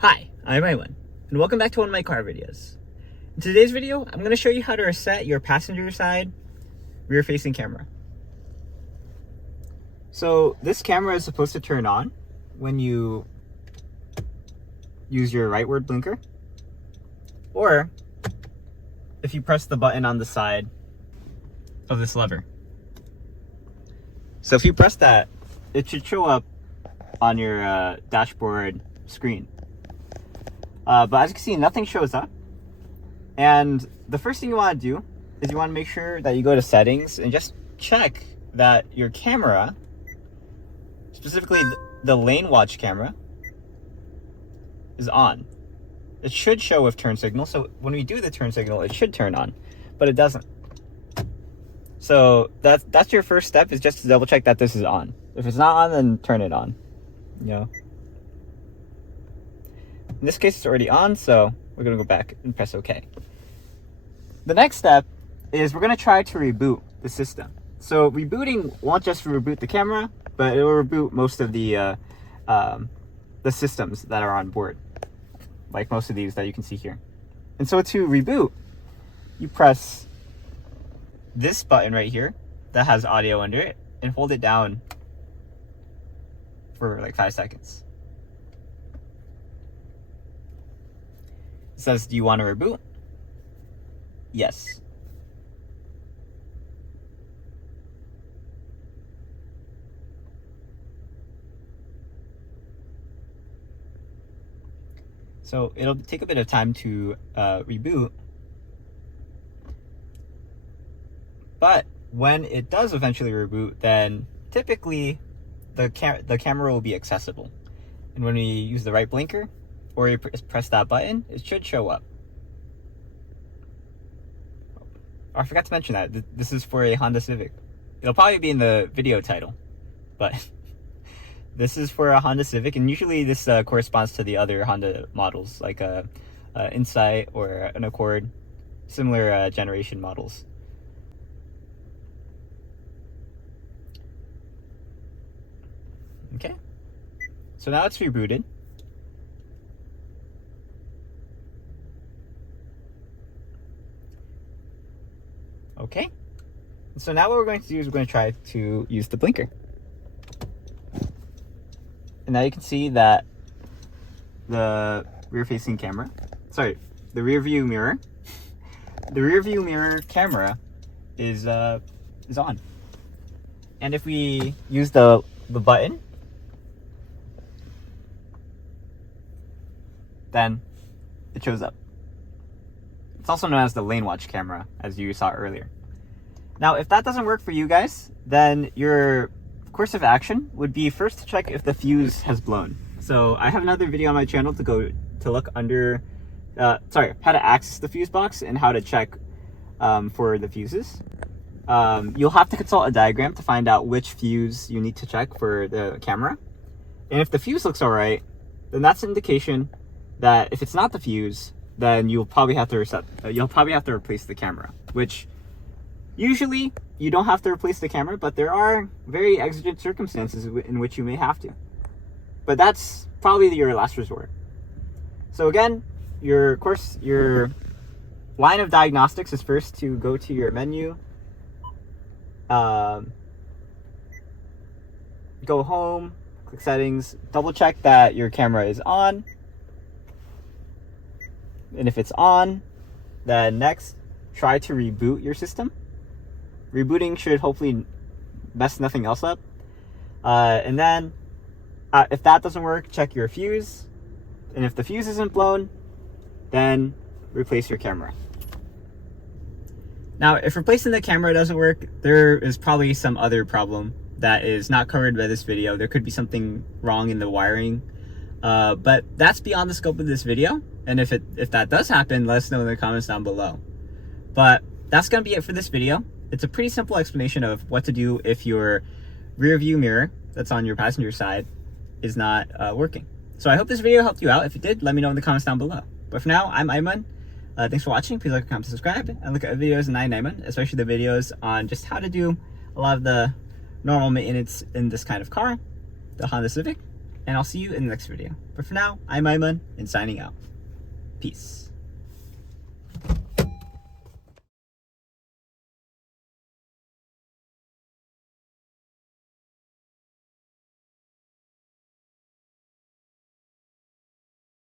Hi, I'm Aiman, and welcome back to one of my car videos. In today's video, I'm going to show you how to reset your passenger side rear-facing camera. So this camera is supposed to turn on when you use your rightward blinker, or if you press the button on the side of this lever. So if you press that, it should show up on your dashboard screen. But as you can see, nothing shows up. And the first thing you want to do is you want to make sure that you go to settings and just check that your camera, specifically the LaneWatch camera, is on. It should show with turn signal. So when we do the turn signal, it should turn on, but it doesn't. So that's your first step, is just to double check that this is on. If it's not on, then turn it on. In this case, it's already on, so we're going to go back and press OK. The next step is we're going to try to reboot the system. So rebooting won't just reboot the camera, but it will reboot most of the systems that are on board, like most of these that you can see here. And so to reboot, you press this button right here that has audio under it and hold it down for like 5 seconds. It says, do you want to reboot? Yes. So it'll take a bit of time to reboot. But when it does eventually reboot, then typically the camera will be accessible. And when we use the right blinker, or you press that button, it should show up. Oh, I forgot to mention that this is for a Honda Civic. It'll probably be in the video title, but this is for a Honda Civic, and usually this corresponds to the other Honda models, like a Insight or an Accord, similar generation models. Okay, so now it's rebooted. Okay, so now what we're going to do is we're going to try to use the blinker. And now you can see that the rear-facing camera, the rear view mirror, the rear view mirror camera is on. And if we use the button, then it shows up. It's also known as the LaneWatch camera, as you saw earlier. Now, if that doesn't work for you guys, then your course of action would be first to check if the fuse has blown. So I have another video on my channel to look under, how to access the fuse box and how to check for the fuses. You'll have to consult a diagram to find out which fuse you need to check for the camera. And if the fuse looks all right, then that's an indication that if it's not the fuse, then you'll probably have to replace the camera, which usually you don't have to replace the camera, but there are very exigent circumstances in which you may have to. But that's probably your last resort. So again, your line of diagnostics is first to go to your menu, go home, click settings, double check that your camera is on. And if it's on, then next, try to reboot your system. Rebooting should hopefully mess nothing else up. And then, if that doesn't work, check your fuse. And if the fuse isn't blown, then replace your camera. Now, if replacing the camera doesn't work, there is probably some other problem that is not covered by this video. There could be something wrong in the wiring. But that's beyond the scope of this video. And if that does happen, let us know in the comments down below. But that's going to be it for this video. It's a pretty simple explanation of what to do if your rear view mirror that's on your passenger side is not working. So I hope this video helped you out. If it did, let me know in the comments down below. But for now, I'm Aiman. Thanks for watching. Please like, comment, subscribe, and look at videos in EyeOnAiman, especially the videos on just how to do a lot of the normal maintenance in this kind of car, the Honda Civic. and I'll see you in the next video. But for now, I'm Aiman, and signing out. Peace.